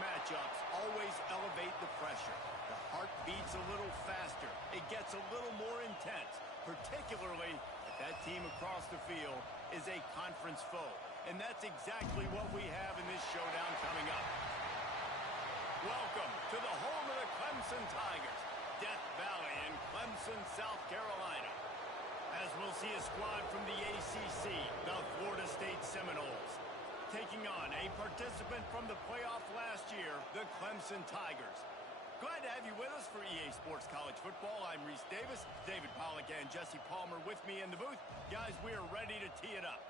matchups always elevate the pressure. The heart beats a little faster. It gets a little more intense, particularly if that team across the field is a conference foe. And that's exactly what we have in this showdown coming up. Welcome to the home of the Clemson Tigers, Death Valley in Clemson, South Carolina. As we'll see a squad from the ACC, the Florida State Seminoles, taking on a participant from the playoff last year, the Clemson Tigers. Glad to have you with us for EA Sports College Football. I'm Reese Davis, David Pollack and Jesse Palmer with me in the booth. Guys, we are ready to tee it up.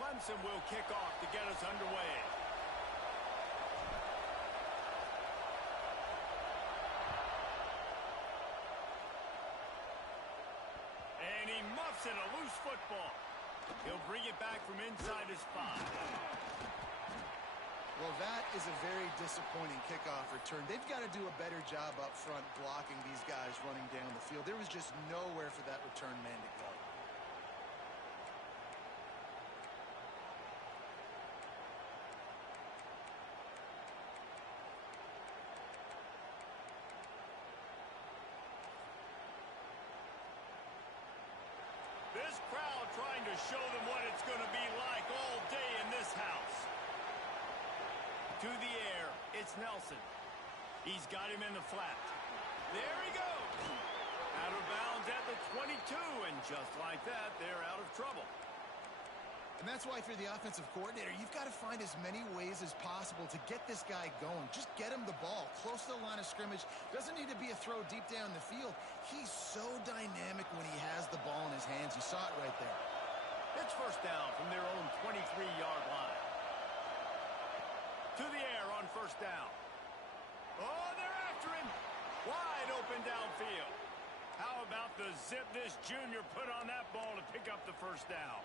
Clemson will kick off to get us underway. And he muffs it, a loose football. He'll bring it back from inside his 5. Well, that is a very disappointing kickoff return. They've got to do a better job up front blocking these guys running down the field. There was just nowhere for that return man to go. This crowd trying to show them what it's going to be like all day in this house. To the air, it's Nelson. He's got him in the flat. There he goes. Out of bounds at the 22, and just like that, they're out of trouble. And that's why if you're the offensive coordinator, you've got to find as many ways as possible to get this guy going. Just get him the ball close to the line of scrimmage. Doesn't need to be a throw deep down the field. He's so dynamic when he has the ball in his hands. You saw it right there. It's first down from their own 23-yard line. To the air on first down. Oh, they're after him. Wide open downfield. How about the zip this junior put on that ball to pick up the first down?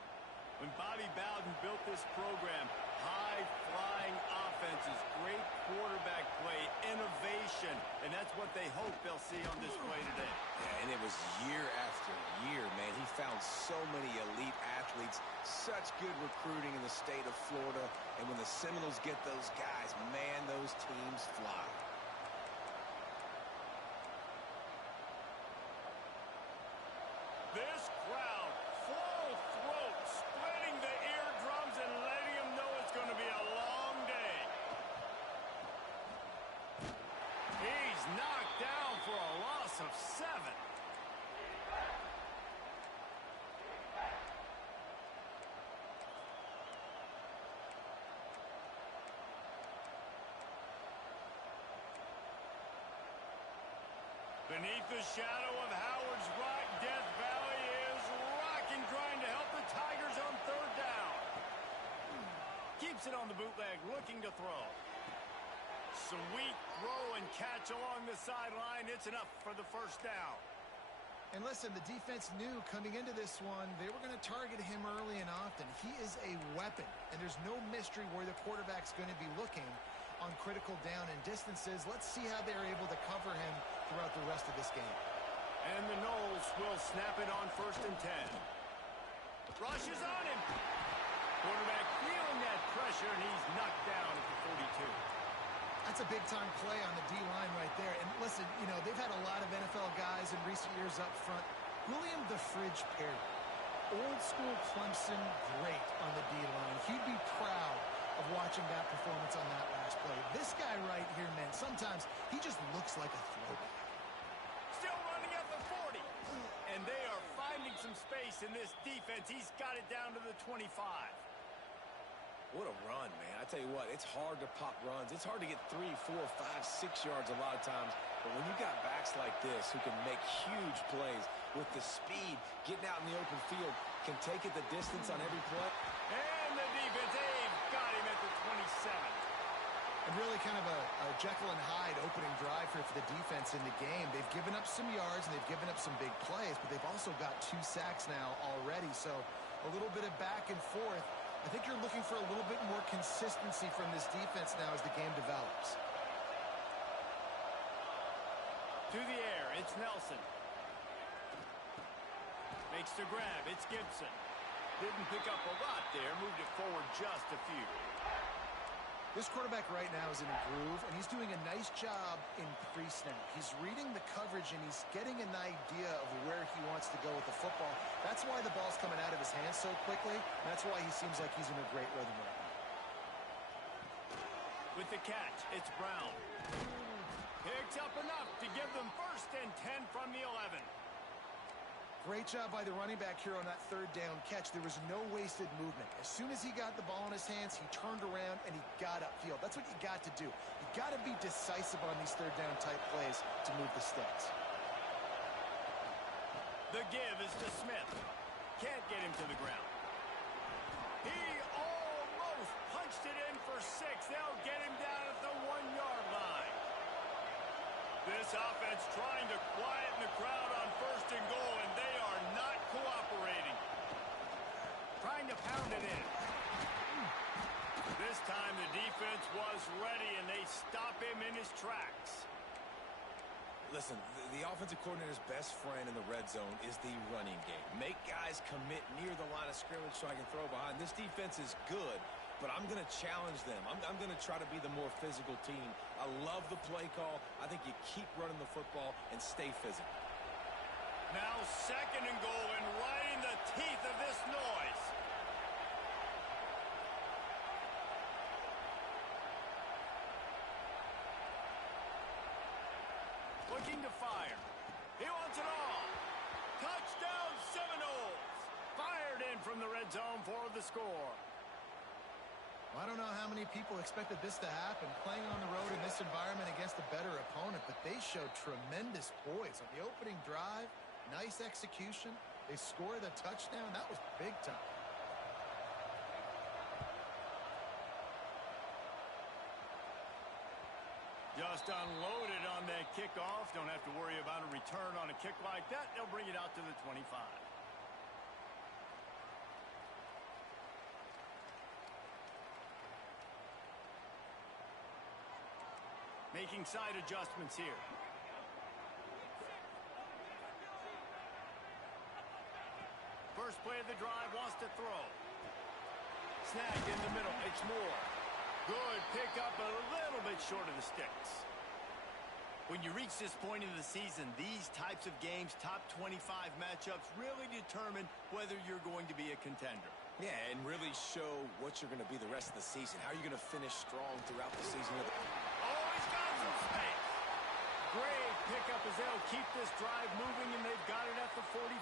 When Bobby Bowden built this program, high-flying offenses, great quarterback play, innovation, and that's what they hope they'll see on display today. Yeah, and it was year after year, man. He found so many elite athletes, such good recruiting in the state of Florida, and when the Seminoles get those guys, man, those teams fly. This crowd, full throat, splitting the eardrums and letting them know it's going to be a long day. He's knocked down for a loss of 7. Beneath the shadow of Howard's Rock, Death Valley is rocking, trying to help the Tigers on third down. Keeps it on the bootleg, looking to throw. Sweet throw and catch along the sideline. It's enough for the first down. And listen, the defense knew coming into this one, they were going to target him early and often. He is a weapon, and there's no mystery where the quarterback's going to be looking on critical down and distances. Let's see how they're able to cover him throughout the rest of this game. And the Noles will snap it on 1st and 10. Rushes on him. Quarterback feeling that pressure, and he's knocked down at the 42. That's a big-time play on the D-line right there. And listen, you know, they've had a lot of NFL guys in recent years up front. William the Fridge Perry, old-school Clemson great on the D-line. He'd be proud of watching that performance on that last play. This guy right here, man, sometimes he just looks like a throwback. Still running at the 40. And they are finding some space in this defense. He's got it down to the 25. What a run, man. I tell you what, it's hard to pop runs. It's hard to get 3, 4, 5, 6 yards a lot of times. But when you got backs like this who can make huge plays with the speed, getting out in the open field, can take it the distance on every play. And the defense, they've got him at the 27. And really kind of a Jekyll and Hyde opening drive here for the defense in the game. They've given up some yards and they've given up some big plays, but they've also got 2 sacks now already. So a little bit of back and forth. I think you're looking for a little bit more consistency from this defense now as the game develops. To the air, it's Nelson. Makes the grab. It's Gibson. Didn't pick up a lot there. Moved it forward just a few. This quarterback right now is in a groove, and he's doing a nice job in pre-snap. He's reading the coverage, and he's getting an idea of where he wants to go with the football. That's why the ball's coming out of his hands so quickly. That's why he seems like he's in a great rhythm right now. With the catch, it's Brown. Picks up enough to give them 1st and 10 from the 11. Great job by the running back here on that 3rd down catch. There was no wasted movement. As soon as he got the ball in his hands, he turned around and he got upfield. That's what you got to do. You got to be decisive on these 3rd down type plays to move the sticks. The give is to Smith. Can't get him to the ground. He almost punched it in for 6. They'll get him down at the 1-yard line. This offense trying to quieten the crowd on 1st and goal, and they are not cooperating. Trying to pound it in. This time the defense was ready, and they stop him in his tracks. Listen, the offensive coordinator's best friend in the red zone is the running game. Make guys commit near the line of scrimmage so I can throw behind. This defense is good, but I'm going to challenge them. I'm going to try to be the more physical team. I love the play call. I think you keep running the football and stay physical. Now 2nd and goal, and right in the teeth of this noise. Looking to fire. He wants it all. Touchdown Seminoles. Fired in from the red zone for the score. I don't know how many people expected this to happen, playing on the road in this environment against a better opponent, but they showed tremendous poise on the opening drive. Nice execution. They scored a touchdown. That was big time. Just unloaded on that kickoff. Don't have to worry about a return on a kick like that. They'll bring it out to the 25. Making side adjustments here. First play of the drive, wants to throw. Snagged in the middle. It's Moore. Good pickup, a little bit short of the sticks. When you reach this point in the season, these types of games, top 25 matchups, really determine whether you're going to be a contender. Yeah, and really show what you're going to be the rest of the season. How are you going to finish strong throughout the season? Oh, he's got some space. Great pickup as they'll keep this drive moving, and they've got it at the 45.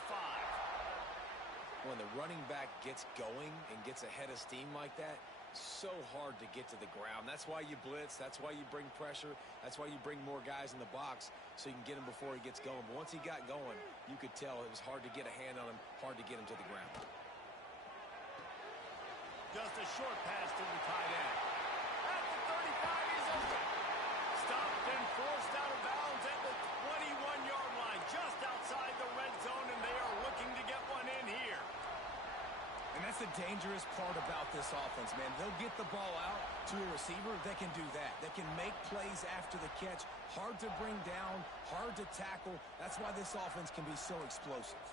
When the running back gets going and gets ahead of steam like that, so hard to get to the ground. That's why you blitz. That's why you bring pressure. That's why you bring more guys in the box so you can get him before he gets going. But once he got going, you could tell it was hard to get a hand on him, hard to get him to the ground. Just a short pass to the tight end. At the 35, he's open. Stopped and forced out of bounds at the 21-yard line, just outside the red zone, and they are looking to get one in here. And that's the dangerous part about this offense, man. They'll get the ball out to a receiver. They can do that. They can make plays after the catch. Hard to bring down, hard to tackle. That's why this offense can be so explosive.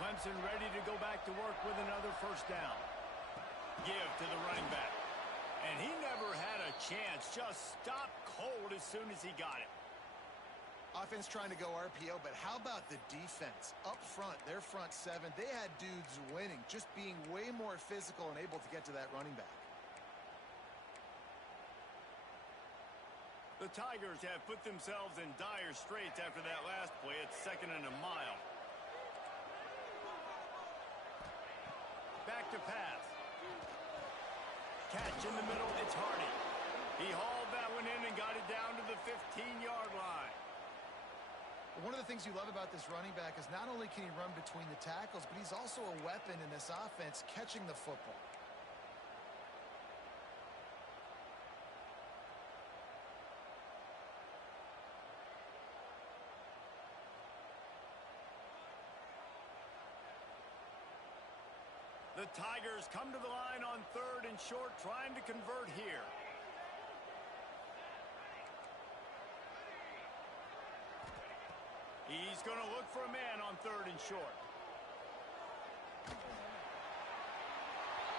Clemson ready to go back to work with another 1st down. Give to the running back. And he never had a chance. Just stopped cold as soon as he got it. Offense trying to go RPO, but how about the defense? Up front, their front 7, they had dudes winning, just being way more physical and able to get to that running back. The Tigers have put themselves in dire straits after that last play. It's 2nd and a mile. Back to pass. Catch in the middle, it's Hardy. He hauled that one in and got it down to the 15-yard line. One of the things you love about this running back is not only can he run between the tackles, but he's also a weapon in this offense catching the football. The Tigers come to the line on 3rd and short, trying to convert here. He's going to look for a man on 3rd and short.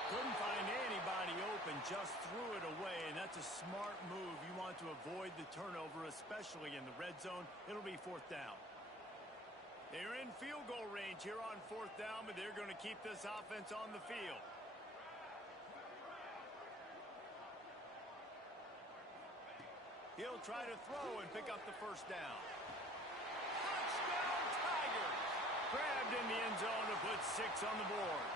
Couldn't find anybody open, just threw it away, and that's a smart move. You want to avoid the turnover, especially in the red zone. It'll be 4th down. They're in field goal range here on 4th down, but they're going to keep this offense on the field. He'll try to throw and pick up the 1st down. Touchdown, Tigers! Grabbed in the end zone to put 6 on the board.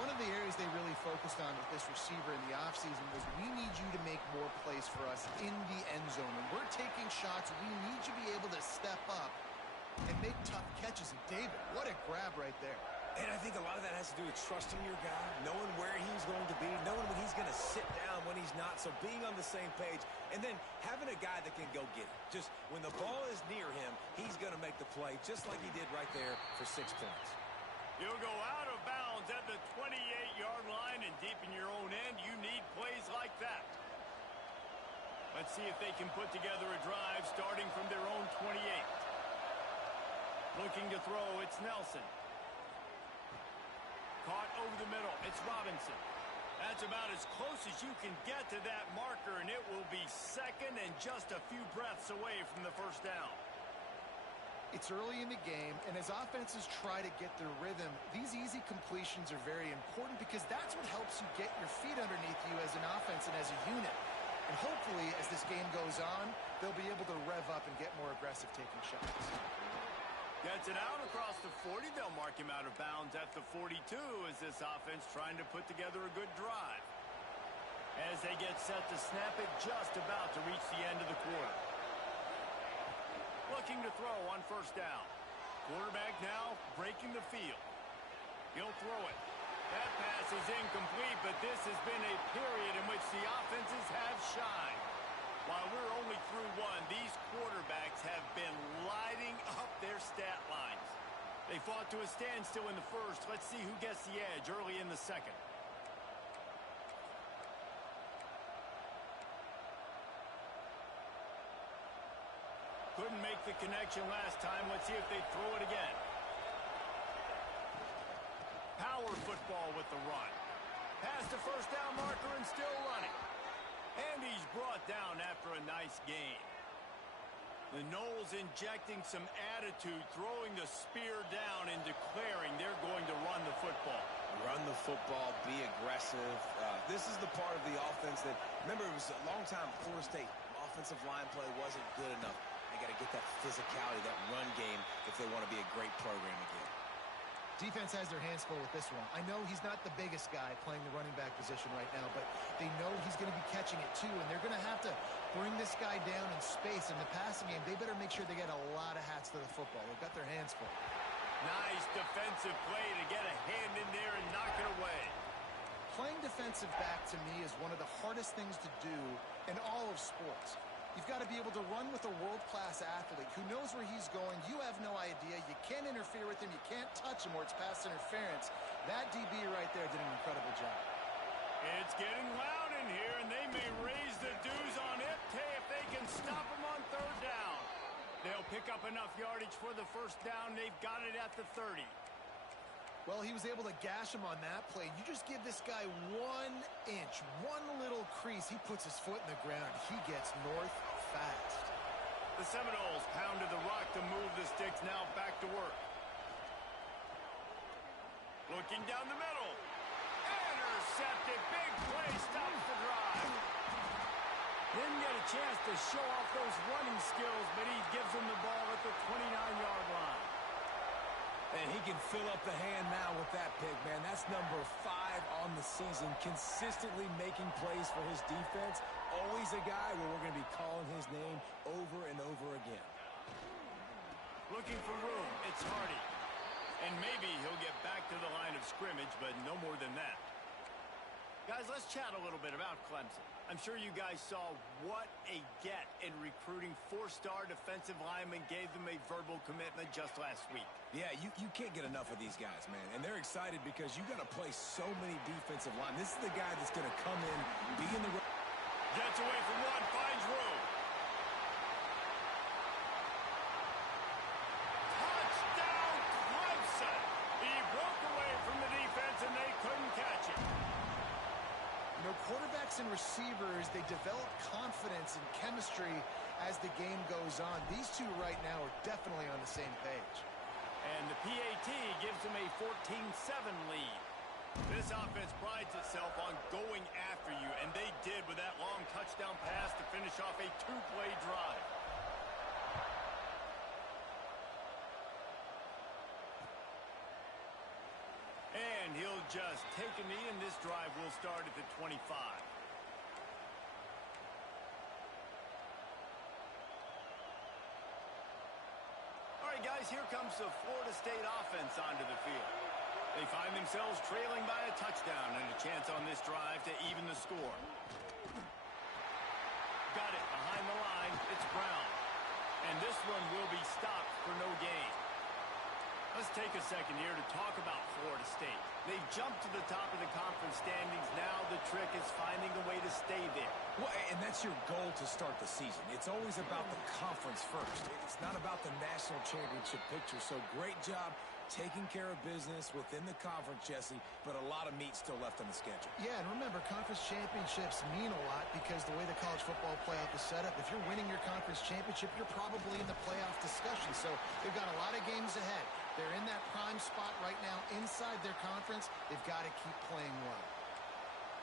One of the areas they really focused on with this receiver in the offseason was we need you to make more plays for us in the end zone. When we're taking shots, we need you to be able to step up and make tough catches. And David, what a grab right there. And I think a lot of that has to do with trusting your guy, knowing where he's going to be, knowing when he's going to sit down, when he's not. So being on the same page, and then having a guy that can go get it. Just when the ball is near him, he's going to make the play, just like he did right there for 6 points. You'll go out of bounds at the 28-yard line, and deep in your own end, you need plays like that. Let's see if they can put together a drive starting from their own 28. Looking to throw, it's Nelson. Caught over the middle, it's Robinson. That's about as close as you can get to that marker, and it will be 2nd and just a few breaths away from the 1st down. It's early in the game, and as offenses try to get their rhythm, these easy completions are very important because that's what helps you get your feet underneath you as an offense and as a unit. And hopefully, as this game goes on, they'll be able to rev up and get more aggressive taking shots. Gets it out across the 40. They'll mark him out of bounds at the 42 as this offense trying to put together a good drive. As they get set to snap it, just about to reach the end of the quarter. Looking to throw on 1st down. Quarterback now breaking the field. He'll throw it. That pass is incomplete, but this has been a period in which the offenses have shined. While we're only through 1, these quarterbacks have been lighting up their stat lines. They fought to a standstill in the 1st. Let's see who gets the edge early in the 2nd. Couldn't make the connection last time. Let's see if they throw it again. Power football with the run. Past the 1st down marker and still running. And he's brought down after a nice gain. The Noles injecting some attitude, throwing the spear down and declaring they're going to run the football. Run the football, be aggressive. This is the part of the offense that, remember, it was a long time Florida State offensive line play wasn't good enough. They got to get that physicality, that run game, if they want to be a great program again. Defense has their hands full with this one. I know he's not the biggest guy playing the running back position right now, but they know he's going to be catching it too, and they're going to have to bring this guy down in space. In the passing game, they better make sure they get a lot of hats to the football. They've got their hands full. Nice defensive play to get a hand in there and knock it away. Playing defensive back, to me, is one of the hardest things to do in all of sports. You've got to be able to run with a world-class athlete who knows where he's going. You have no idea. You can't interfere with him. You can't touch him or it's pass interference. That DB right there did an incredible job. It's getting loud in here, and they may raise the dues on it if they can stop him on 3rd down. They'll pick up enough yardage for the 1st down. They've got it at the 30. Well, he was able to gash him on that play. You just give this guy 1 inch, one little crease. He puts his foot in the ground. He gets north fast. The Seminoles pounded the rock to move the sticks. Now back to work. Looking down the middle. Intercepted. Big play. Stops the drive. Didn't get a chance to show off those running skills, but he gives him the ball at the 29-yard line. And he can fill up the hand now with that pick, man. That's number 5 on the season, consistently making plays for his defense. Always a guy where we're going to be calling his name over and over again. Looking for room, it's Hardy. And maybe he'll get back to the line of scrimmage, but no more than that. Guys, let's chat a little bit about Clemson. I'm sure you guys saw what a get in recruiting 4-star defensive linemen, gave them a verbal commitment just last week. Yeah, you can't get enough of these guys, man. And they're excited because you got to play so many defensive linemen. This is the guy that's going to come in, be in the... Gets away from one, finds room. Touchdown, Clemson! He broke away from the defense, and they couldn't receivers, they develop confidence and chemistry as the game goes on. These two right now are definitely on the same page. And the PAT gives them a 14-7 lead. This offense prides itself on going after you, and they did with that long touchdown pass to finish off a two-play drive. And he'll just take a knee, and this drive will start at the 25. All right, guys, here comes the Florida State offense onto the field. They find themselves trailing by a touchdown and a chance on this drive to even the score. Got it behind the line. It's Brown. And this one will be stopped for no gain. Let's take a second here to talk about Florida State. They've jumped to the top of the conference standings. Now the trick is finding a way to stay there. Well, and that's your goal to start the season. It's always about the conference first. It's not about the national championship picture. So great job taking care of business within the conference, Jesse, but a lot of meat still left on the schedule. Yeah, and remember, conference championships mean a lot because the way the college football playoff is set up, if you're winning your conference championship, you're probably in the playoff discussion. So they've got a lot of games ahead. They're in that prime spot right now inside their conference. They've got to keep playing well.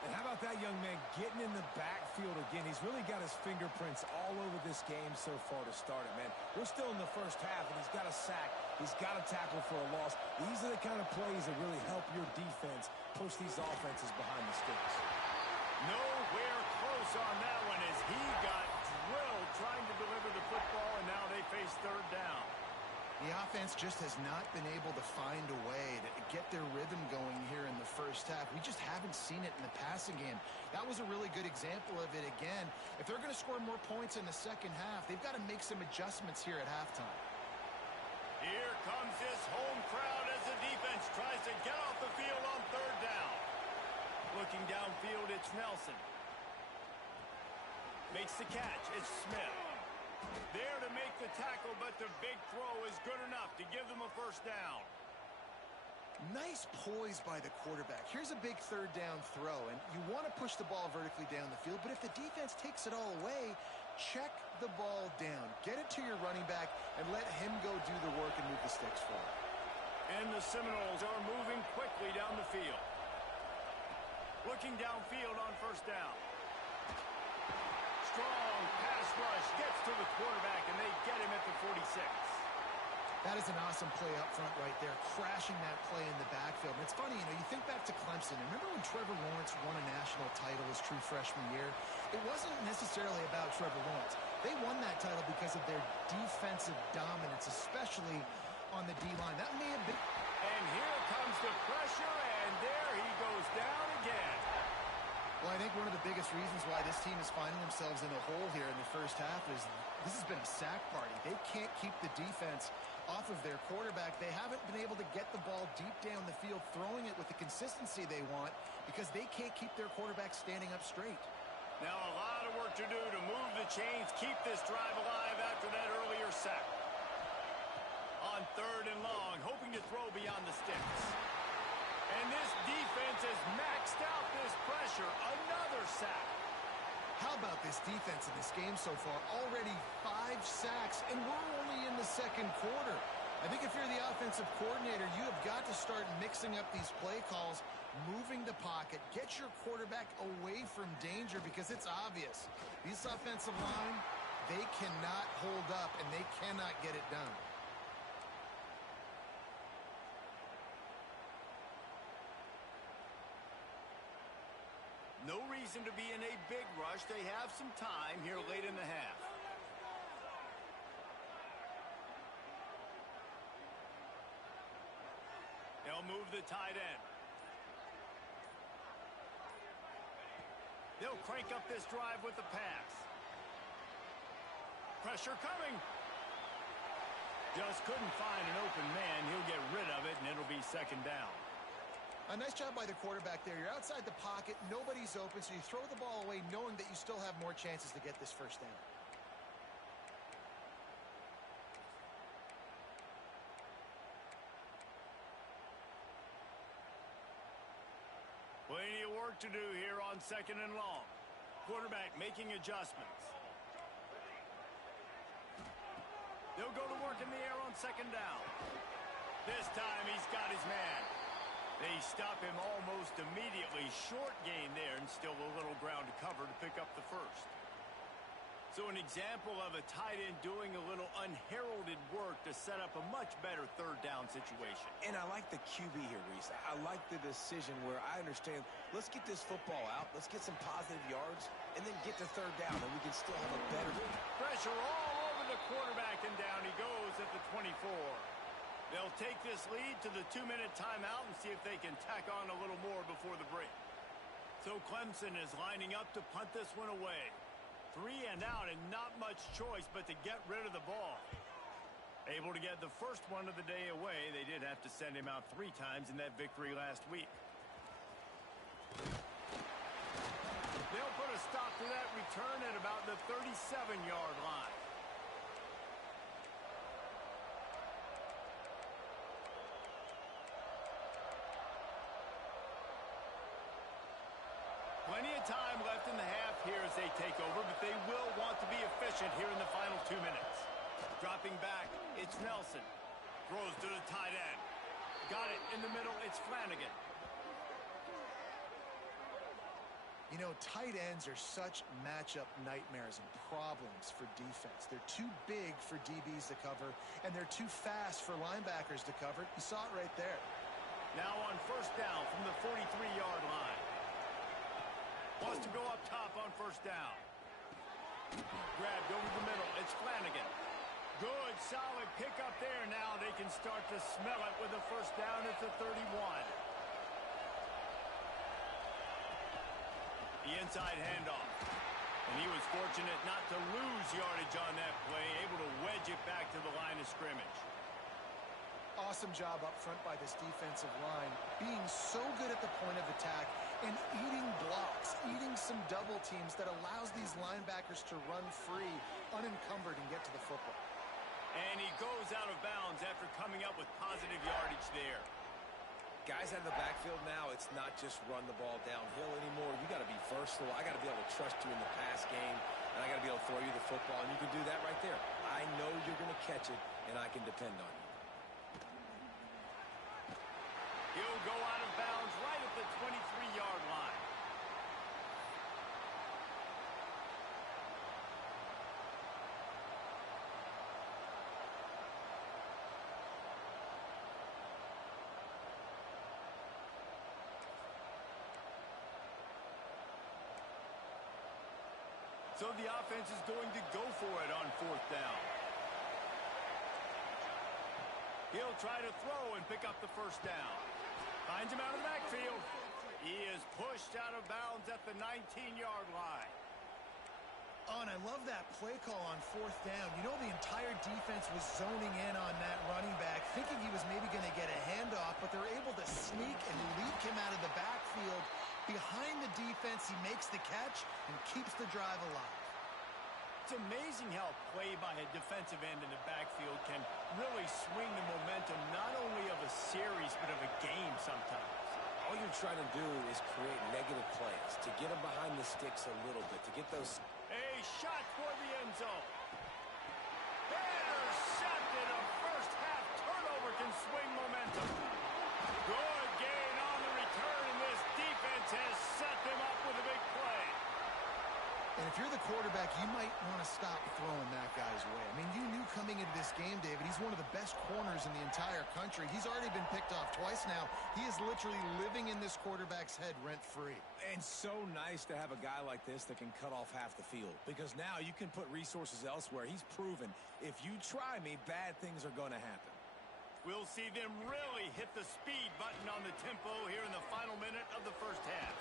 And how about that young man getting in the backfield again? He's really got his fingerprints all over this game so far to start it, man. We're still in the first half, and he's got a sack. He's got a tackle for a loss. These are the kind of plays that really help your defense push these offenses behind the sticks. Nowhere close on that one as he got drilled trying to deliver the football, and now they face third down. The offense just has not been able to find a way to get their rhythm going here in the first half. We just haven't seen it in the passing game. That was a really good example of it again. If they're going to score more points in the second half, they've got to make some adjustments here at halftime. Here comes this home crowd as the defense tries to get off the field on third down. Looking downfield, it's Nelson. Makes the catch. It's Smith. There to make the tackle, but the big throw is good enough to give them a first down. Nice poise by the quarterback. Here's a big third down throw, and you want to push the ball vertically down the field, but if the defense takes it all away, check the ball down. Get it to your running back and let him go do the work and move the sticks forward. And the Seminoles are moving quickly down the field. Looking downfield on first down. Strong pass rush gets to the quarterback, and they get him at the 46. That is an awesome play up front right there, crashing that play in the backfield. And it's funny, you think back to Clemson. Remember when Trevor Lawrence won a national title his true freshman year? It wasn't necessarily about Trevor Lawrence. They won that title because of their defensive dominance, especially on the D-line. That may have been... And here comes the pressure, and there he goes down again. Well, I think one of the biggest reasons why this team is finding themselves in a hole here in the first half is this has been a sack party. They can't keep the defense off of their quarterback. They haven't been able to get the ball deep down the field, throwing it with the consistency they want because they can't keep their quarterback standing up straight. Now a lot of work to do to move the chains, keep this drive alive after that earlier sack. On third and long, hoping to throw beyond the sticks. And this defense has maxed out this pressure. Another sack. How about this defense in this game so far? Already 5 sacks, and we're only in the second quarter. I think if you're the offensive coordinator, you have got to start mixing up these play calls, moving the pocket, get your quarterback away from danger because it's obvious. This offensive line, they cannot hold up, and they cannot get it done. No reason to be in a big rush. They have some time here late in the half. They'll move the tight end. They'll crank up this drive with the pass. Pressure coming. Just couldn't find an open man. He'll get rid of it, and it'll be second down. A nice job by the quarterback there. You're outside the pocket, nobody's open, so you throw the ball away knowing that you still have more chances to get this first down. Plenty of work to do here on second and long. Quarterback making adjustments. They'll go to work in the air on second down. This time he's got his man. They stop him almost immediately. Short gain there and still a little ground to cover to pick up the first. So an example of a tight end doing a little unheralded work to set up a much better third down situation. And I like the QB here, Reese. I like the decision where I understand, let's get this football out, let's get some positive yards, and then get to third down, and we can still have a better... Pressure all over the quarterback, and down he goes at the 24. They'll take this lead to the 2-minute timeout and see if they can tack on a little more before the break. So Clemson is lining up to punt this one away. 3 and out and not much choice but to get rid of the ball. Able to get the first one of the day away. They did have to send him out 3 times in that victory last week. They'll put a stop to that return at about the 37-yard line. Plenty of time left in the half here as they take over, but they will want to be efficient here in the final 2 minutes. Dropping back, it's Nelson. Throws to the tight end. Got it in the middle, it's Flanagan. You know, tight ends are such matchup nightmares and problems for defense. They're too big for DBs to cover, and they're too fast for linebackers to cover. You saw it right there. Now on first down from the 43-yard line. Wants to go up top on first down. Grabbed over the middle. It's Flanagan. Good, solid pickup there. Now they can start to smell it with a first down at the 31. The inside handoff. And he was fortunate not to lose yardage on that play, able to wedge it back to the line of scrimmage. Awesome job up front by this defensive line, being so good at the point of attack and eating blocks, eating some double teams that allows these linebackers to run free, unencumbered, and get to the football. And he goes out of bounds after coming up with positive yardage there. Guys out of the backfield now, it's not just run the ball downhill anymore. You got to be versatile. I got to be able to trust you in the pass game, and I got to be able to throw you the football, and you can do that right there. I know you're going to catch it, and I can depend on you. He'll go out of bounds right at the 23-yard line. So the offense is going to go for it on fourth down. He'll try to throw and pick up the first down. Finds him out of the backfield. He is pushed out of bounds at the 19-yard line. Oh, and I love that play call on fourth down. You know, the entire defense was zoning in on that running back, thinking he was maybe going to get a handoff, but they're able to sneak and leak him out of the backfield. Behind the defense, he makes the catch and keeps the drive alive. It's amazing how play by a defensive end in the backfield can really swing the momentum not only of a series but of a game sometimes. All you're trying to do is create negative plays, to get them behind the sticks a little bit, to get those... A shot for the end zone. Intercepted. A first half turnover can swing momentum. Good gain on the return, and this defense has set them up with a big play. And if you're the quarterback, you might want to stop throwing that guy's way. I mean, you knew coming into this game, David, he's one of the best corners in the entire country. He's already been picked off twice now. He is literally living in this quarterback's head rent-free. And so nice to have a guy like this that can cut off half the field, because now you can put resources elsewhere. He's proven, if you try me, bad things are going to happen. We'll see them really hit the speed button on the tempo here in the final minute of the first half.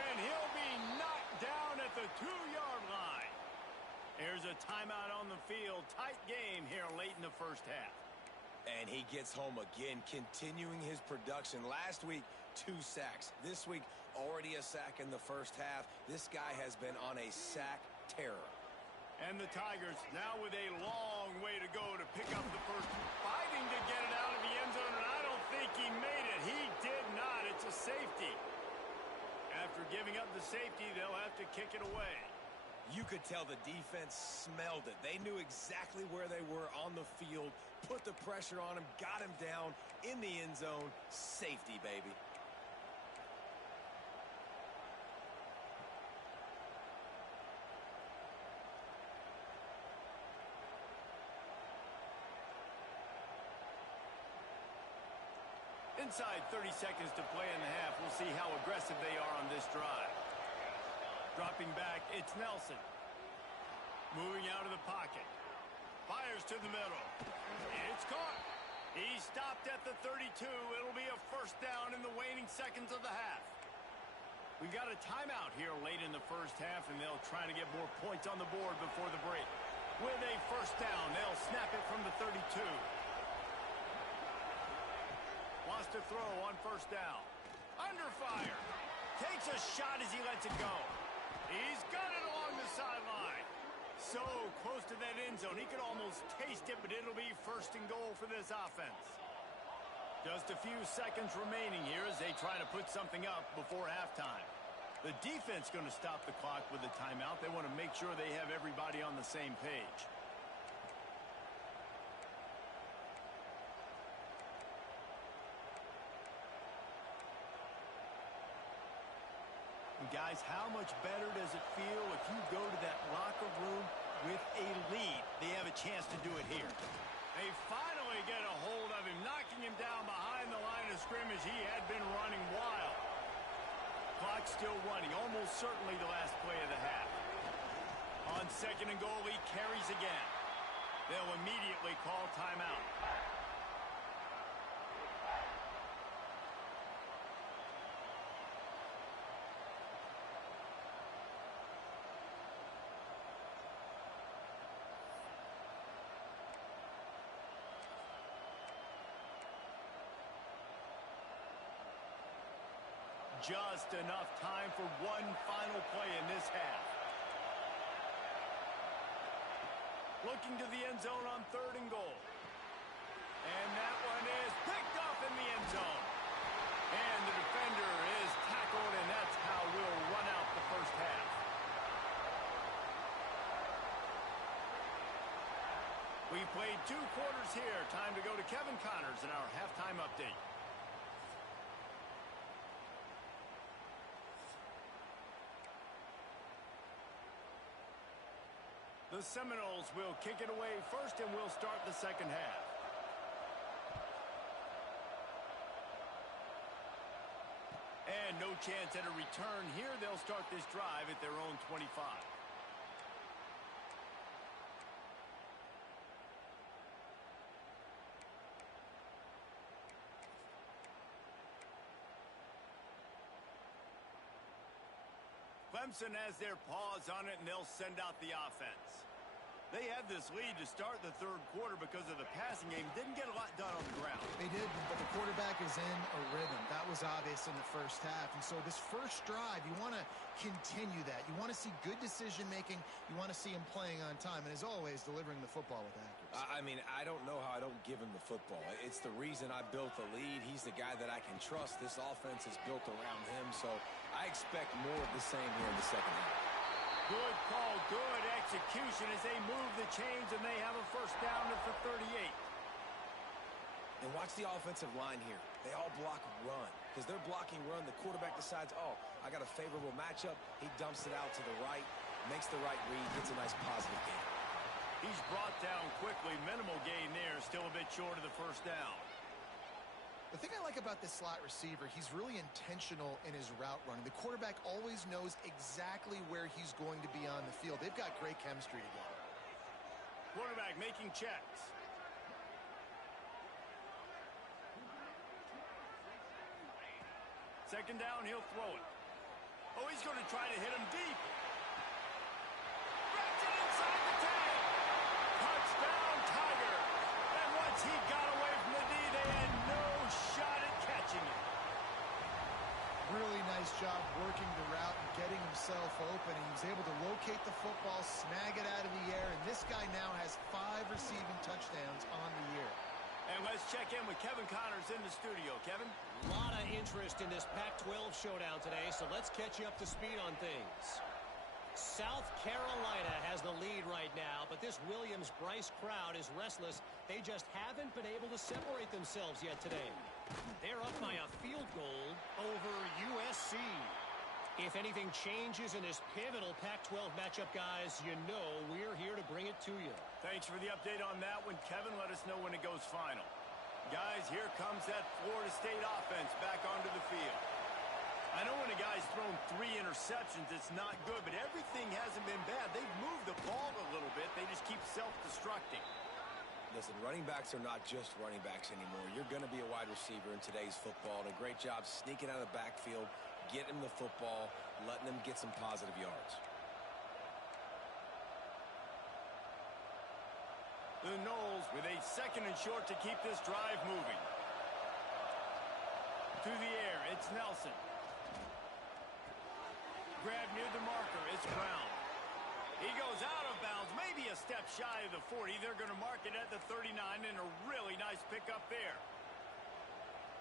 And he'll be knocked down at the 2-yard line. Here's a timeout on the field. Tight game here late in the first half. And he gets home again, continuing his production. Last week, 2 sacks. This week, already a sack in the first half. This guy has been on a sack terror. And the Tigers now with a long way to go to pick up the first. Fighting to get it out of the end zone, and I don't think he made it. He did not. It's a safety. After giving up the safety, they'll have to to kick it away. You could tell the defense smelled it. They knew exactly where they were on the field, put the pressure on him, got him down in the end zone. Safety, baby. Inside 30 seconds to play in the half. We'll see how aggressive they are on this drive. Dropping back, it's Nelson. Moving out of the pocket. Fires to the middle. It's caught. He stopped at the 32. It'll be a first down in the waning seconds of the half. We've got a timeout here late in the first half, and they'll try to get more points on the board before the break. With a first down, they'll snap it from the 32. Wants to throw on first down. Under fire. Takes a shot as he lets it go. He's got it along the sideline. So close to that end zone. He could almost taste it, but it'll be first and goal for this offense. Just a few seconds remaining here as they try to put something up before halftime. The defense going to stop the clock with a timeout. They want to make sure they have everybody on the same page. Guys, how much better does it feel if you go to that locker room with a lead? They have a chance to do it here. They finally get a hold of him, knocking him down behind the line of scrimmage. He had been running wild. Clock still running, almost certainly the last play of the half. On second and goal, he carries again. They'll immediately call timeout. Just enough time for one final play in this half. Looking to the end zone on third and goal. And that one is picked off in the end zone. And the defender is tackled, and that's how we'll run out the first half. We played 2 quarters here. Time to go to Kevin Connors in our halftime update. The Seminoles will kick it away first, and we'll start the second half. And no chance at a return here. They'll start this drive at their own 25. Clemson has their paws on it, and they'll send out the offense. They had this lead to start the third quarter because of the passing game. Didn't get a lot done on the ground. They did, but the quarterback is in a rhythm. That was obvious in the first half. And so this first drive, you want to continue that. You want to see good decision-making. You want to see him playing on time. And as always, delivering the football with accuracy. I mean, I don't know how I don't give him the football. It's the reason I built the lead. He's the guy that I can trust. This offense is built around him. So I expect more of the same here in the second half. Good call, good execution as they move the chains, and they have a first down at the 38. And watch the offensive line here. They all block run. Because they're blocking run, the quarterback decides, oh, I got a favorable matchup. He dumps it out to the right, makes the right read, gets a nice positive gain. He's brought down quickly. Minimal gain there, still a bit short of the first down. The thing I like about this slot receiver, he's really intentional in his route running. The quarterback always knows exactly where he's going to be on the field. They've got great chemistry together. Quarterback making checks. Second down, he'll throw it. Oh, he's going to try to hit him deep. Wrapped it inside the 10. Touchdown, Tiger. And once he got away from the D, they had no shot at catching it. Really nice job working the route and getting himself open. And he was able to locate the football, snag it out of the air, and this guy now has 5 receiving touchdowns on the year. And let's check in with Kevin Connors in the studio. Kevin? A lot of interest in this Pac-12 showdown today, so let's catch you up to speed on things. South Carolina has the lead right now, but this Williams-Brice crowd is restless. They just haven't been able to separate themselves yet today. They're up by a field goal over USC. If anything changes in this pivotal Pac-12 matchup, guys, you know we're here to bring it to you. Thanks for the update on that one, Kevin. Let us know when it goes final. Guys, here comes that Florida State offense back onto the field. I know when a guy's thrown 3 interceptions, it's not good, but everything hasn't been bad. They've moved the ball a little bit. They just keep self-destructing. Listen, running backs are not just running backs anymore. You're going to be a wide receiver in today's football. And a great job sneaking out of the backfield, getting them the football, letting them get some positive yards. The Noles with a 2nd and short to keep this drive moving. To the air, it's Nelson. Grab near the marker, it's Brown. He goes out of bounds, maybe a step shy of the 40. They're going to mark it at the 39, and a really nice pickup there.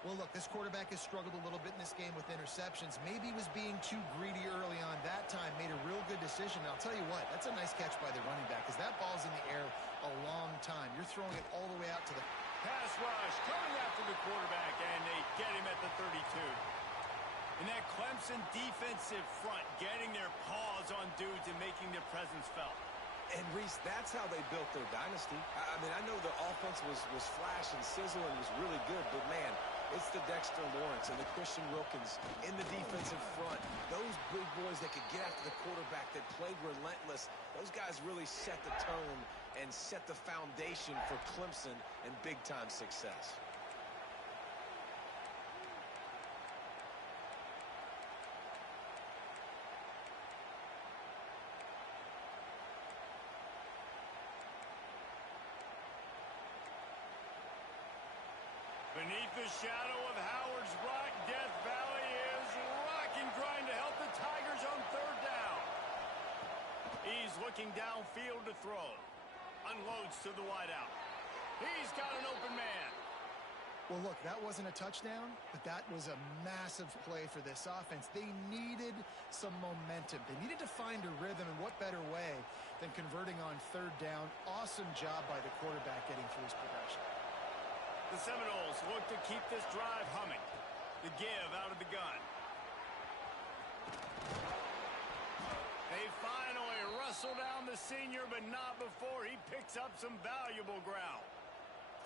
Well, look, this quarterback has struggled a little bit in this game with interceptions. Maybe he was being too greedy early on. That time made a real good decision. And I'll tell you what, that's a nice catch by the running back because that ball's in the air a long time. You're throwing it all the way out to the pass rush coming after the quarterback, and they get him at the 32. And that Clemson defensive front getting their paws on dudes and making their presence felt. And, Reese, that's how they built their dynasty. I mean, I know the offense was flash and sizzle and was really good, but, man, it's the Dexter Lawrence and the Christian Wilkins in the defensive front. Those big boys that could get after the quarterback, that played relentless, those guys really set the tone and set the foundation for Clemson and big-time success. Beneath the shadow of Howard's Rock, Death Valley is rocking, trying to help the Tigers on 3rd down. He's looking downfield to throw. Unloads to the wideout. He's got an open man. Well, look, that wasn't a touchdown, but that was a massive play for this offense. They needed some momentum. They needed to find a rhythm, and what better way than converting on 3rd down. Awesome job by the quarterback getting through his progression. The Seminoles look to keep this drive humming. The give out of the gun. They finally wrestle down the senior, but not before he picks up some valuable ground.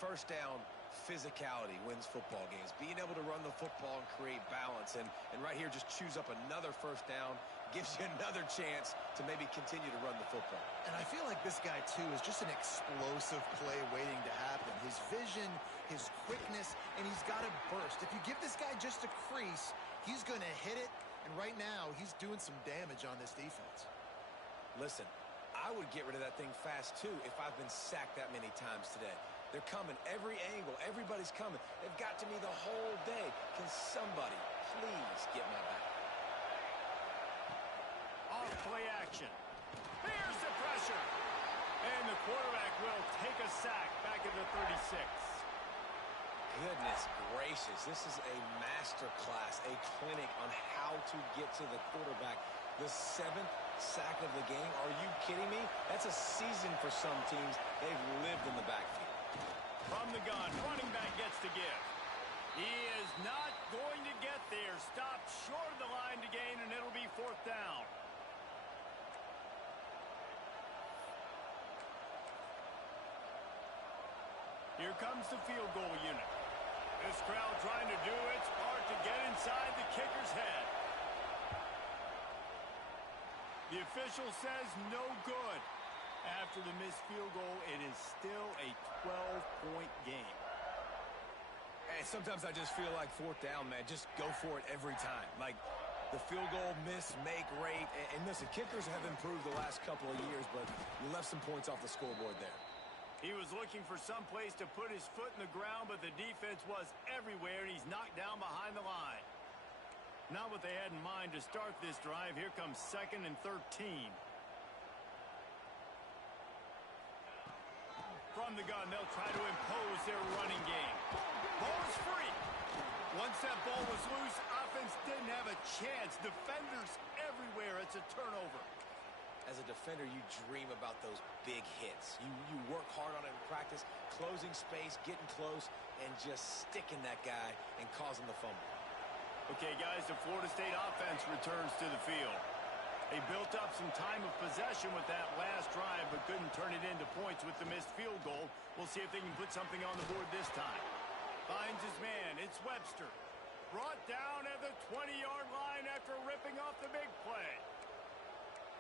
1st down, physicality wins football games. Being able to run the football and create balance. And right here, just choose up another 1st down. Gives you another chance to maybe continue to run the football. And I feel like this guy, too, is just an explosive play waiting to happen. His vision, his quickness, and he's got to burst. If you give this guy just a crease, he's going to hit it. And right now, he's doing some damage on this defense. Listen, I would get rid of that thing fast, too, if I've been sacked that many times today. They're coming every angle. Everybody's coming. They've got to me the whole day. Can somebody please get my back? Off-play action. Here's the pressure. And the quarterback will take a sack back at the 36. Goodness gracious. This is a master class, a clinic on how to get to the quarterback. The 7th sack of the game. Are you kidding me? That's a season for some teams. They've lived in the backfield. From the gun, running back gets to give. He is not going to get there. Stopped short of the line to gain, and it'll be 4th down. Here comes the field goal unit. This crowd trying to do its part to get inside the kicker's head. The official says no good. After the missed field goal, it is still a 12-point game. And sometimes I just feel like 4th down, man. Just go for it every time. Like the field goal, miss, make, rate. And listen, kickers have improved the last couple of years, but you left some points off the scoreboard there. He was looking for some place to put his foot in the ground, but the defense was everywhere, and he's knocked down behind the line. Not what they had in mind to start this drive. Here comes 2nd and 13. From the gun, they'll try to impose their running game. Ball is free. Once that ball was loose, offense didn't have a chance. Defenders everywhere. It's a turnover. As a defender, you dream about those big hits. You work hard on it in practice, closing space, getting close, and just sticking that guy and causing the fumble. Okay, guys, the Florida State offense returns to the field. They built up some time of possession with that last drive, but couldn't turn it into points with the missed field goal. We'll see if they can put something on the board this time. Finds his man. It's Webster. Brought down at the 20-yard line after ripping off the big play.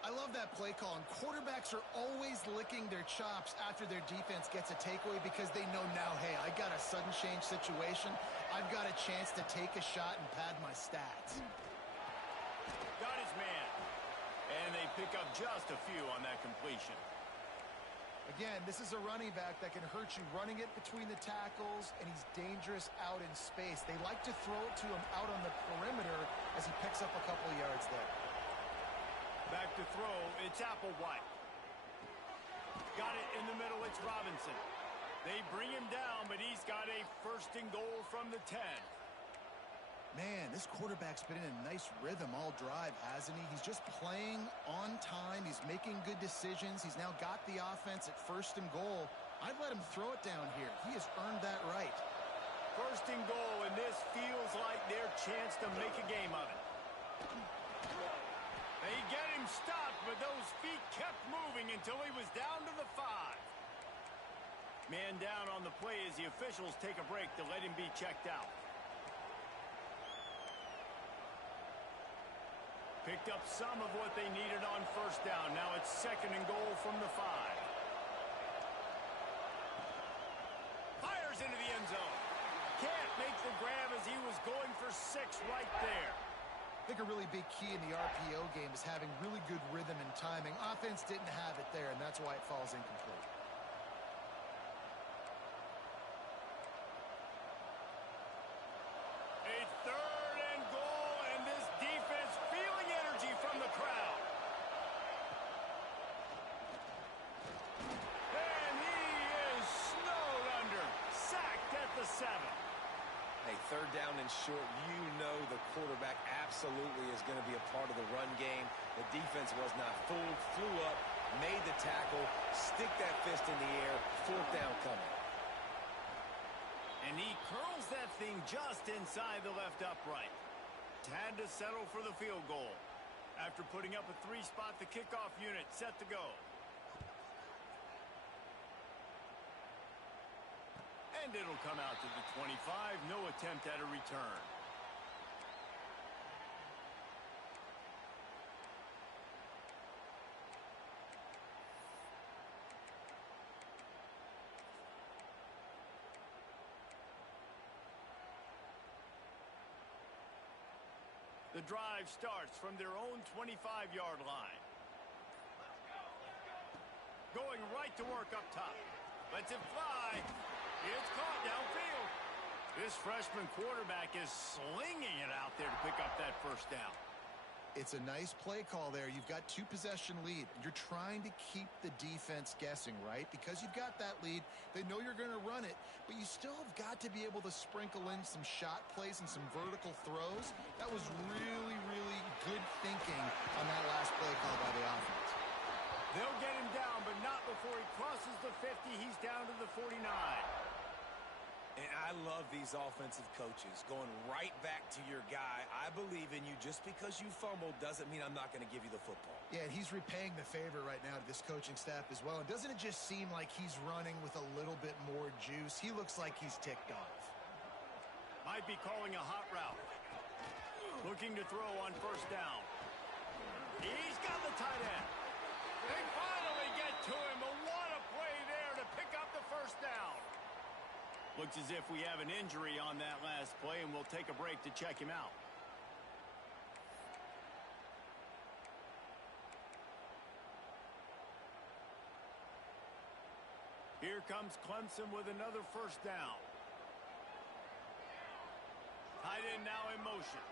I love that play call, and quarterbacks are always licking their chops after their defense gets a takeaway because they know now, hey, I got a sudden change situation. I've got a chance to take a shot and pad my stats. Got his man. And they pick up just a few on that completion. Again, this is a running back that can hurt you running it between the tackles, and he's dangerous out in space. They like to throw it to him out on the perimeter as he picks up a couple of yards there. Back to throw, it's Applewhite. Got it in the middle, it's Robinson. They bring him down, but he's got a first and goal from the 10. Man, this quarterback's been in a nice rhythm all drive, hasn't he? He's just playing on time. He's making good decisions. He's now got the offense at first and goal. I'd let him throw it down here. He has earned that right. First and goal, and this feels like their chance to make a game of it. They get him stopped, but those feet kept moving until he was down to the 5. Man down on the play as the officials take a break to let him be checked out. Picked up some of what they needed on first down. Now it's second and goal from the 5. Fires into the end zone. Can't make the grab as he was going for 6 right there. I think a really big key in the RPO game is having really good rhythm and timing. Offense didn't have it there, and that's why it falls incomplete. A third and goal, and this defense feeling energy from the crowd. And he is snowed under. Sacked at the 7. Hey, third down and short, you know the quarterback absolutely is going to be a part of the run game. The defense was not fooled, flew up, made the tackle, stick that fist in the air, fourth down coming. And he curls that thing just inside the left upright. Had to settle for the field goal. After putting up a 3-spot, the kickoff unit set to go. And it'll come out to the 25. No attempt at a return. The drive starts from their own 25-yard line. Going right to work up top. Lets it fly. It's caught downfield. This freshman quarterback is slinging it out there to pick up that first down. It's a nice play call there. You've got 2-possession lead. You're trying to keep the defense guessing, right? Because you've got that lead. They know you're going to run it, but you still have got to be able to sprinkle in some shot plays and some vertical throws. That was really, really good thinking on that last play call by the offense. They'll get him down, but not before he crosses the 50. He's down to the 49. And I love these offensive coaches going right back to your guy. I believe in you. Just because you fumbled doesn't mean I'm not going to give you the football. Yeah, and he's repaying the favor right now to this coaching staff as well. And doesn't it just seem like he's running with a little bit more juice? He looks like he's ticked off. Might be calling a hot route. Looking to throw on first down. He's got the tight end. They finally get to him, but what a play there to pick up the first down. Looks as if we have an injury on that last play, and we'll take a break to check him out. Here comes Clemson with another first down. Tight end now in motion.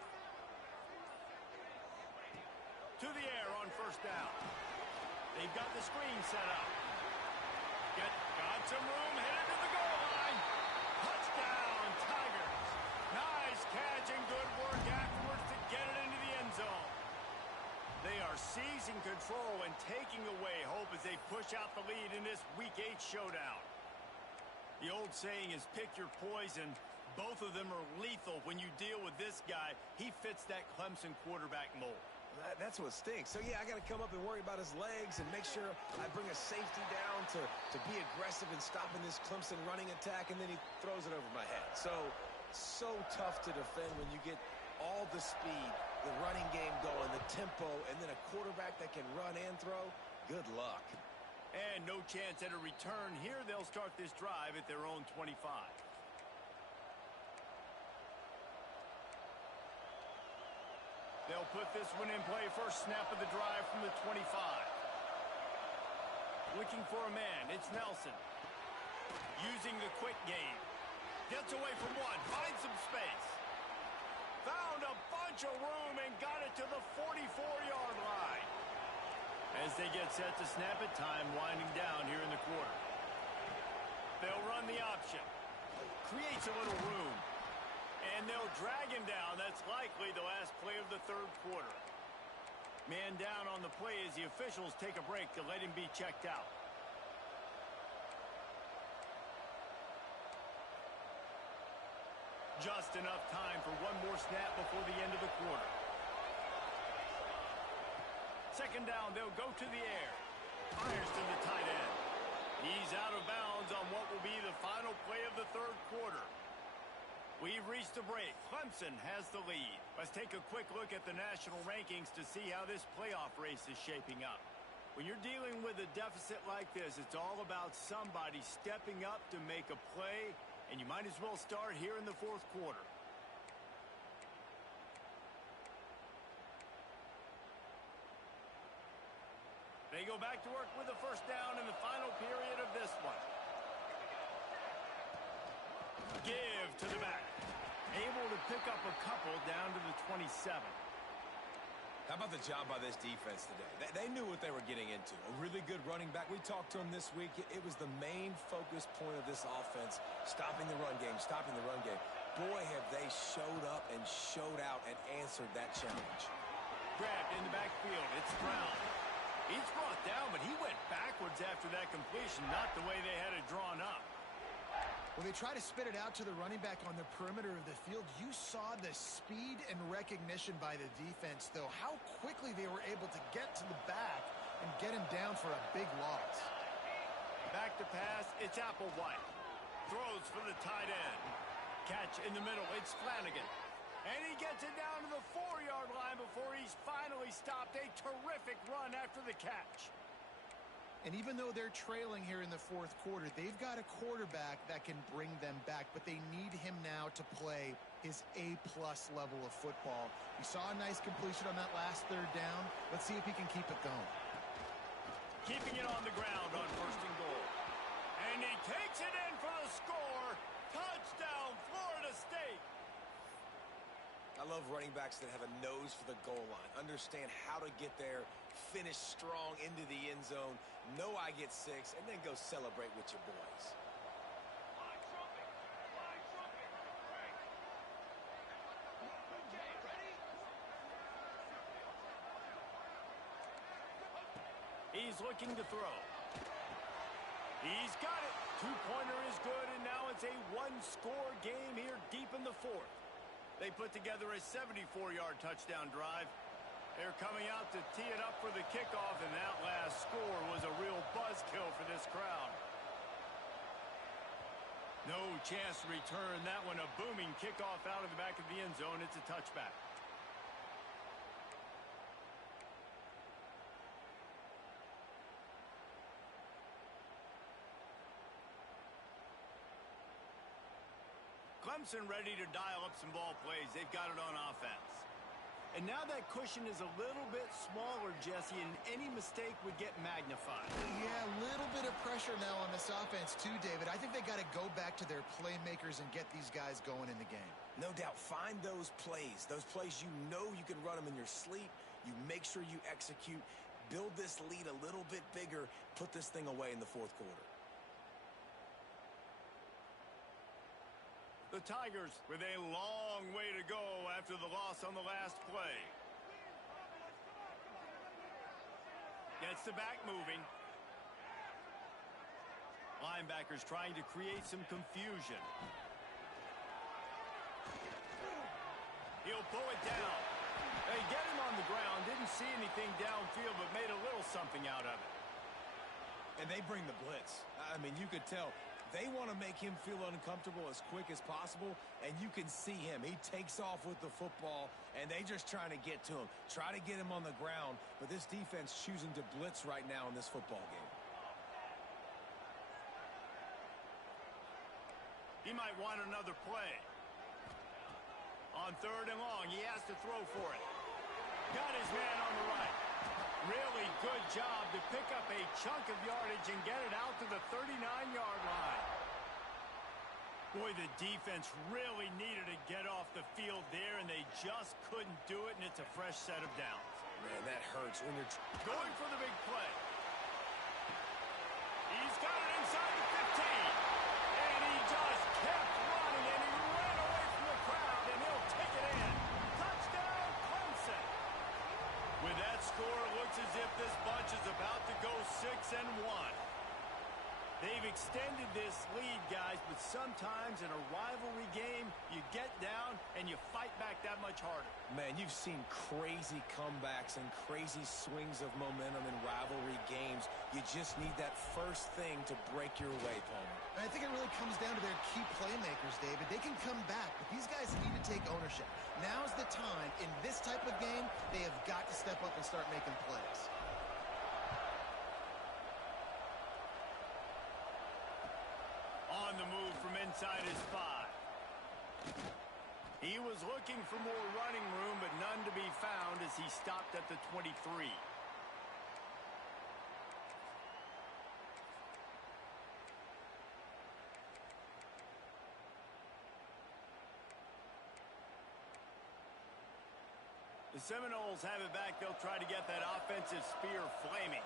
To the air on first down. They've got the screen set up. Got some room, headed to the goal line. Touchdown, Tigers. Nice catch and good work afterwards to get it into the end zone. They are seizing control control and taking away hope as they push out the lead in this Week 8 showdown. The old saying is pick your poison. Both of them are lethal when you deal with this guy. He fits that Clemson quarterback mold. That's what stinks. So, yeah, I got to come up and worry about his legs and make sure I bring a safety down to be aggressive in stopping this Clemson running attack, and then he throws it over my head. So tough to defend when you get all the speed, the running game going, the tempo, and then a quarterback that can run and throw. Good luck. And no chance at a return here. They'll start this drive at their own 25. They'll put this one in play. First snap of the drive from the 25. Looking for a man. It's Nelson. Using the quick game. Gets away from one. Finds some space. Found a bunch of room and got it to the 44-yard line. As they get set to snap it, time winding down here in the quarter. They'll run the option. Creates a little room. And they'll drag him down. That's likely the last play of the third quarter. Man down on the play as the officials take a break to let him be checked out. Just enough time for one more snap before the end of the quarter. Second down, they'll go to the air. Fires to the tight end. He's out of bounds on what will be the final play of the third quarter. We've reached a break. Clemson has the lead. Let's take a quick look at the national rankings to see how this playoff race is shaping up. When you're dealing with a deficit like this, it's all about somebody stepping up to make a play, and you might as well start here in the fourth quarter. They go back to work with the first down in the final period of this one. Give to the back. Able to pick up a couple down to the 27. How about the job by this defense today? They knew what they were getting into. A really good running back. We talked to him this week. It was the main focus point of this offense, stopping the run game, stopping the run game. Boy, have they showed up and showed out and answered that challenge. Grabbed in the backfield. It's Brown. He's brought down, but he went backwards after that completion, not the way they had it drawn up. When they try to spit it out to the running back on the perimeter of the field, you saw the speed and recognition by the defense, though, how quickly they were able to get to the back and get him down for a big loss. Back to pass, it's Applewhite. Throws for the tight end. Catch in the middle, it's Flanagan. And he gets it down to the 4-yard line before he's finally stopped. A terrific run after the catch. And even though they're trailing here in the fourth quarter, they've got a quarterback that can bring them back, but they need him now to play his A-plus level of football. We saw a nice completion on that last third down. Let's see if he can keep it going. Keeping it on the ground on first and goal. And he takes it in for the score. Touchdown, Florida State. I love running backs that have a nose for the goal line, understand how to get there, finish strong into the end zone, know I get 6, and then go celebrate with your boys. He's looking to throw. He's got it. Two-pointer is good, and now it's a one-score game here deep in the fourth. They put together a 74-yard touchdown drive. They're coming out to tee it up for the kickoff, and that last score was a real buzzkill for this crowd. No chance to return that one. A booming kickoff out of the back of the end zone. It's a touchback. Clemson ready to dial up some ball plays. They've got it on offense. And now that cushion is a little bit smaller, Jesse, and any mistake would get magnified. Yeah, a little bit of pressure now on this offense too, David. I think they got to go back to their playmakers and get these guys going in the game. No doubt. Find those plays you know you can run them in your sleep. You make sure you execute. Build this lead a little bit bigger. Put this thing away in the fourth quarter. The Tigers with a long way to go after the loss on the last play. Gets the back moving. Linebackers trying to create some confusion. He'll pull it down. They get him on the ground. Didn't see anything downfield, but made a little something out of it. And they bring the blitz. I mean, you could tell they want to make him feel uncomfortable as quick as possible, and you can see him. He takes off with the football, and they just trying to get to him, try to get him on the ground, but this defense choosing to blitz right now in this football game. He might want another play. On 3rd and long, he has to throw for it. Got his man on the right. Really good job to pick up a chunk of yardage and get it out to the 39-yard line. Boy, the defense really needed to get off the field there, and they just couldn't do it, and it's a fresh set of downs. Man, that hurts when you're going for the big play. He's got it inside the 15, and he just kept running, and he ran away from the crowd, and he'll take it in. Touchdown, Clemson. With that score, it looks as if this bunch is about to go 6-1. They've extended this lead, guys, but sometimes in a rivalry game, you get down and you fight back that much harder. Man, you've seen crazy comebacks and crazy swings of momentum in rivalry games. You just need that first thing to break your way, Palmer. I think it really comes down to their key playmakers, David. They can come back, but these guys need to take ownership. Now's the time. In this type of game, they have got to step up and start making plays. On the move from inside his 5. He was looking for more running room, but none to be found as he stopped at the 23. The Seminoles have it back. They'll try to get that offensive spear flaming.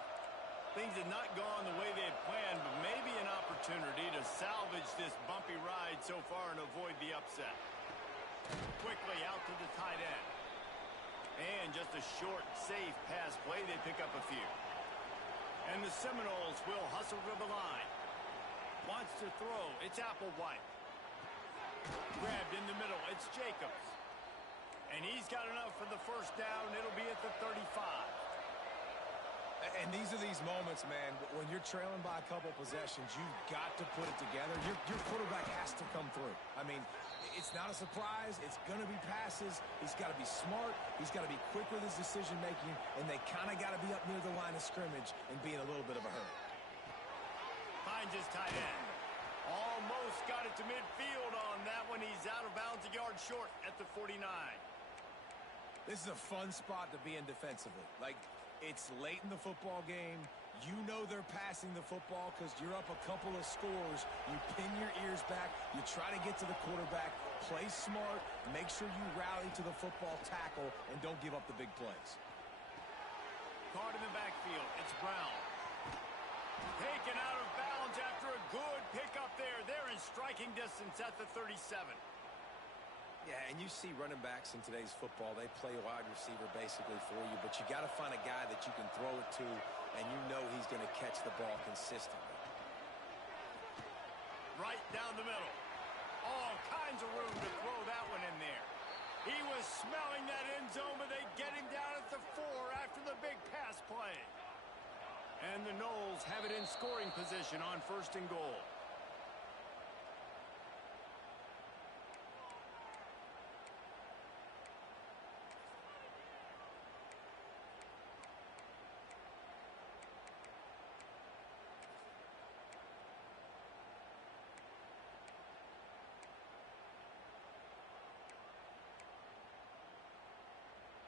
Things had not gone the way they had planned, but maybe an opportunity to salvage this bumpy ride so far and avoid the upset. Quickly out to the tight end. And just a short, safe pass play. They pick up a few. And the Seminoles will hustle to the line. Wants to throw. It's Applewhite. Grabbed in the middle. It's Jacobs. And he's got enough for the first down. It'll be at the 35. And these are these moments, man, when you're trailing by a couple possessions, you've got to put it together. Your quarterback has to come through. I mean, it's not a surprise. It's going to be passes. He's got to be smart. He's got to be quick with his decision-making, and they kind of got to be up near the line of scrimmage and be in a little bit of a hurry. Finds his tight end. Almost got it to midfield on that one. He's out of bounds a yard short at the 49. This is a fun spot to be in defensively. Like, it's late in the football game. You know they're passing the football because you're up a couple of scores. You pin your ears back. You try to get to the quarterback. Play smart. Make sure you rally to the football tackle and don't give up the big plays. Caught in the backfield. It's Brown. Taken out of bounds after a good pickup there. They're in striking distance at the 37. Yeah, and you see running backs in today's football, they play wide receiver basically for you, but you got to find a guy that you can throw it to, and you know he's going to catch the ball consistently. Right down the middle. All kinds of room to throw that one in there. He was smelling that end zone, but they get him down at the 4 after the big pass play. And the Noles have it in scoring position on 1st and goal.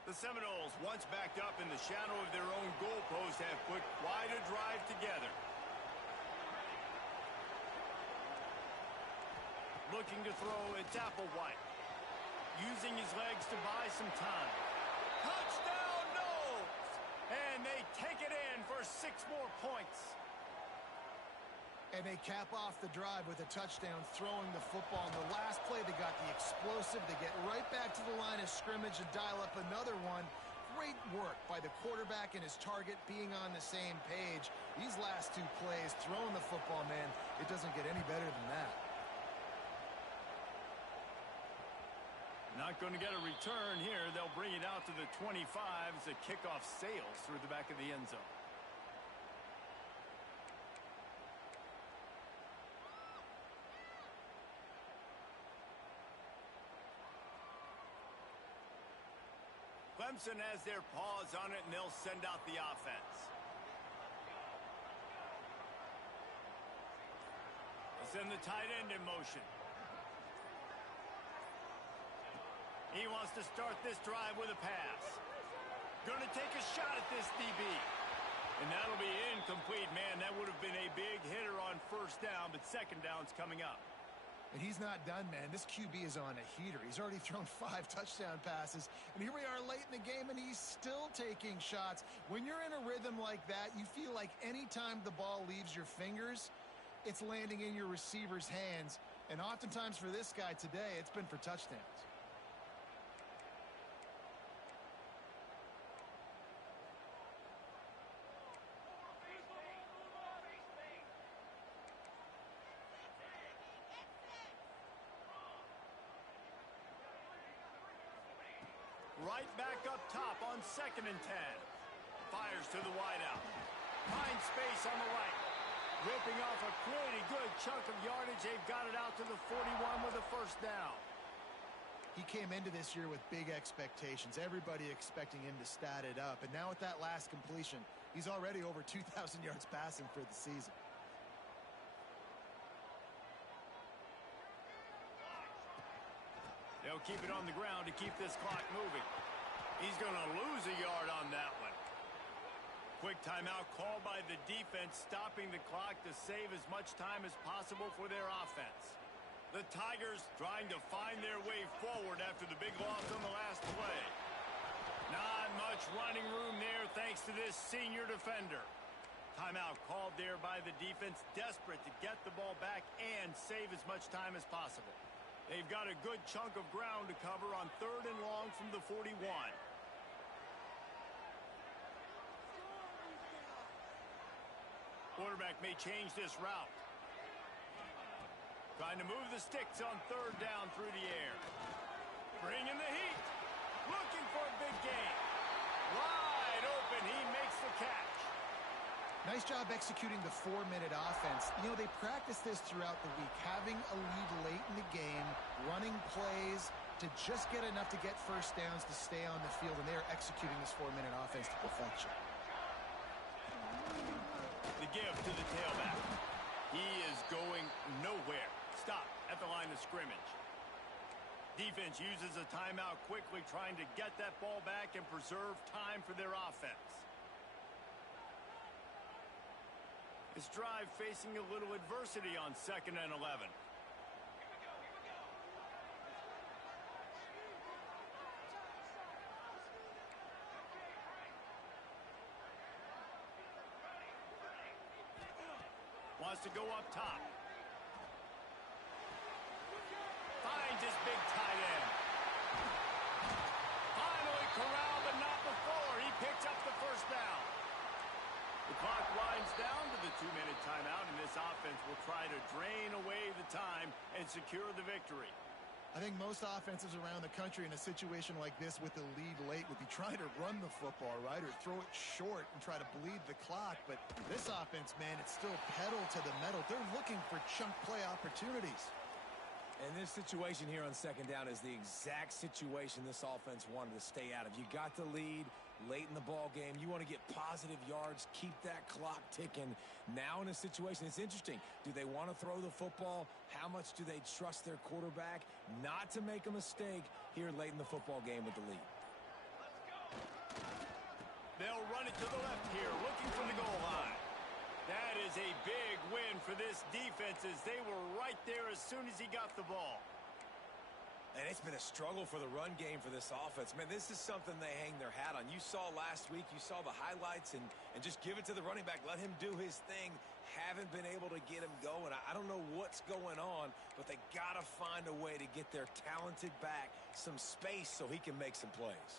The Seminoles, once backed up in the shadow of their own goalpost, have put quite a drive together. Looking to throw, it's Applewhite. Using his legs to buy some time. Touchdown, Noles! And they take it in for 6 more points. And they cap off the drive with a touchdown throwing the football. In the last play, they got the explosive. They get right back to the line of scrimmage and dial up another one. Great work by the quarterback and his target being on the same page. These last two plays, throwing the football, man, it doesn't get any better than that. Not going to get a return here. They'll bring it out to the 25 as the kickoff sails through the back of the end zone. Clemson has their paws on it, and they'll send out the offense. They'll send the tight end in motion. He wants to start this drive with a pass. Going to take a shot at this DB. And that'll be incomplete. Man, that would have been a big hitter on first down, but second down's coming up. And he's not done, man. This QB is on a heater. He's already thrown 5 touchdown passes. And here we are late in the game, and he's still taking shots. When you're in a rhythm like that, you feel like any time the ball leaves your fingers, it's landing in your receiver's hands. And oftentimes for this guy today, it's been for touchdowns. Right back up top on 2nd and 10. Fires to the wideout. Finds space on the right. Ripping off a pretty good chunk of yardage. They've got it out to the 41 with a first down. He came into this year with big expectations. Everybody expecting him to stat it up. And now with that last completion, he's already over 2,000 yards passing for the season. They'll keep it on the ground to keep this clock moving. He's going to lose a yard on that one. Quick timeout called by the defense, stopping the clock to save as much time as possible for their offense. The Tigers trying to find their way forward after the big loss on the last play. Not much running room there thanks to this senior defender. Timeout called there by the defense, desperate to get the ball back and save as much time as possible. They've got a good chunk of ground to cover on 3rd and long from the 41. Quarterback may change this route. Trying to move the sticks on 3rd down through the air. Bringing the heat. Looking for a big gain. Wide open. He makes the catch. Nice job executing the 4-minute offense. You know, they practice this throughout the week, having a lead late in the game, running plays to just get enough to get first downs to stay on the field, and they're executing this 4-minute offense to perfection. The give to the tailback. He is going nowhere. Stop at the line of scrimmage. Defense uses a timeout quickly, trying to get that ball back and preserve time for their offense. This drive facing a little adversity on 2nd and 11. Wants to go up top. Finds his big tight end. Finally corralled, but not before. He picks up the first down. The clock winds down to the 2-minute timeout, and this offense will try to drain away the time and secure the victory. I think most offenses around the country in a situation like this with the lead late would be trying to run the football, right, or throw it short and try to bleed the clock. But this offense, man, it's still pedal to the metal. They're looking for chunk play opportunities. And this situation here on 2nd down is the exact situation this offense wanted to stay out of. You got the lead late in the ball game. You want to get positive yards, keep that clock ticking. Now in a situation, it's interesting. Do they want to throw the football? How much do they trust their quarterback not to make a mistake here late in the football game with the lead? They'll run it to the left here, looking for the goal line. That is a big win for this defense as they were right there as soon as he got the ball. And it's been a struggle for the run game for this offense. Man, this is something they hang their hat on. You saw last week, you saw the highlights, and just give it to the running back. Let him do his thing. Haven't been able to get him going. I don't know what's going on, but they got to find a way to get their talented back some space so he can make some plays.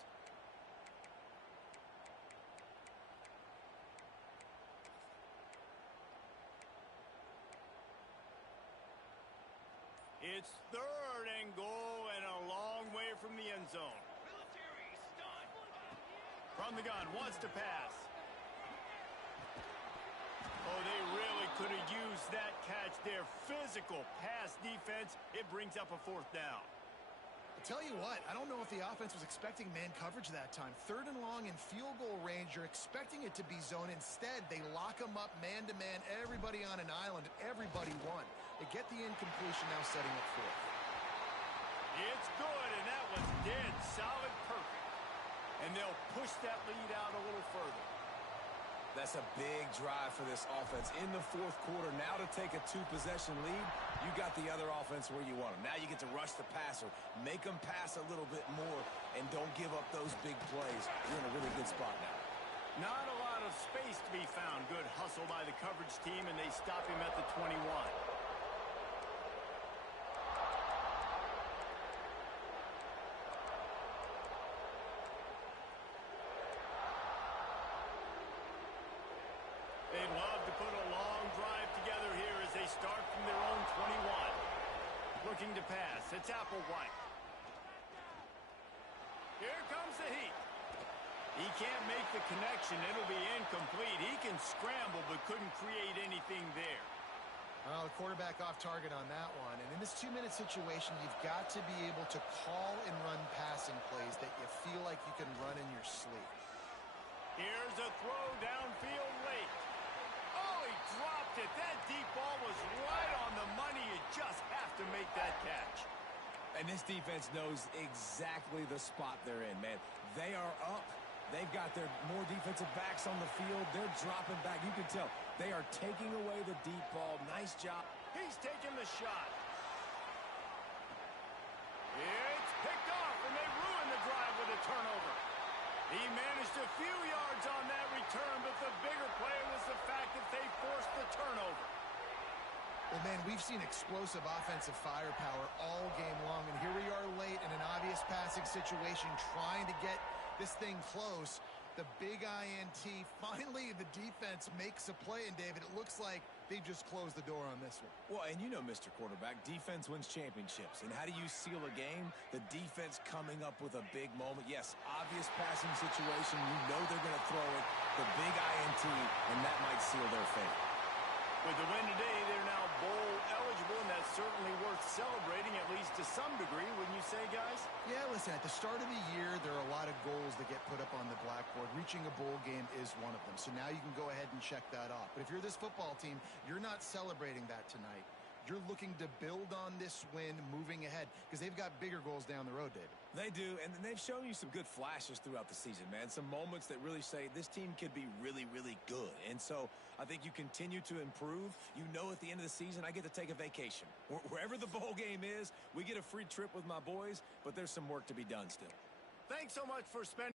It's 3rd and goal and a long way from the end zone. From the gun, wants to pass. Oh, they really could have used that catch there. Physical pass defense. It brings up a 4th down. I tell you what, I don't know if the offense was expecting man coverage that time. 3rd and long in field goal range, you're expecting it to be zone. Instead, they lock them up man-to-man, everybody on an island, and everybody won. They get the incompletion, now setting up 4th. It's good, and that was dead solid perfect. And they'll push that lead out a little further. That's a big drive for this offense in the 4th quarter. Now to take a 2-possession lead, you got the other offense where you want them. Now you get to rush the passer, make them pass a little bit more, and don't give up those big plays. You're in a really good spot now. Not a lot of space to be found. Good hustle by the coverage team, and they stop him at the 21. They'd love to put a long drive together here as they start from their own 21. Looking to pass. It's Applewhite. Here comes the heat. He can't make the connection. It'll be incomplete. He can scramble but couldn't create anything there. Well, the quarterback off target on that one. And in this 2-minute situation, you've got to be able to call and run passing plays that you feel like you can run in your sleep. Here's a throw downfield late. Oh, he dropped it. That deep ball was right on the money. You just have to make that catch. And this defense knows exactly the spot they're in, man. They are up. They've got their more defensive backs on the field. They're dropping back. You can tell they are taking away the deep ball. Nice job. He's taking the shot. It's picked off, and they ruin the drive with a turnover. He managed a few yards on that return, but the bigger play was the fact that they forced the turnover. Well, man, we've seen explosive offensive firepower all game long, and here we are late in an obvious passing situation trying to get this thing close. The big INT. Finally, the defense makes a play, and David, it looks like they've just closed the door on this one. Well, and you know, Mr. Quarterback, defense wins championships. And how do you seal a game? The defense coming up with a big moment. Yes, obvious passing situation. You know they're going to throw it. The big INT, and that might seal their fate. With the win today, they're now bowl eligible, and that's certainly worth celebrating, at least to some degree, wouldn't you say, guys? Yeah, listen, at the start of the year, there are a lot of goals that get put up on the blackboard. Reaching a bowl game is one of them. So now you can go ahead and check that off. But if you're this football team, you're not celebrating that tonight. You're looking to build on this win moving ahead because they've got bigger goals down the road, David. They do, and they've shown you some good flashes throughout the season, man. Some moments that really say this team could be really, really good. And so I think you continue to improve. You know, at the end of the season, I get to take a vacation. Wherever the bowl game is, we get a free trip with my boys, but there's some work to be done still. Thanks so much for spending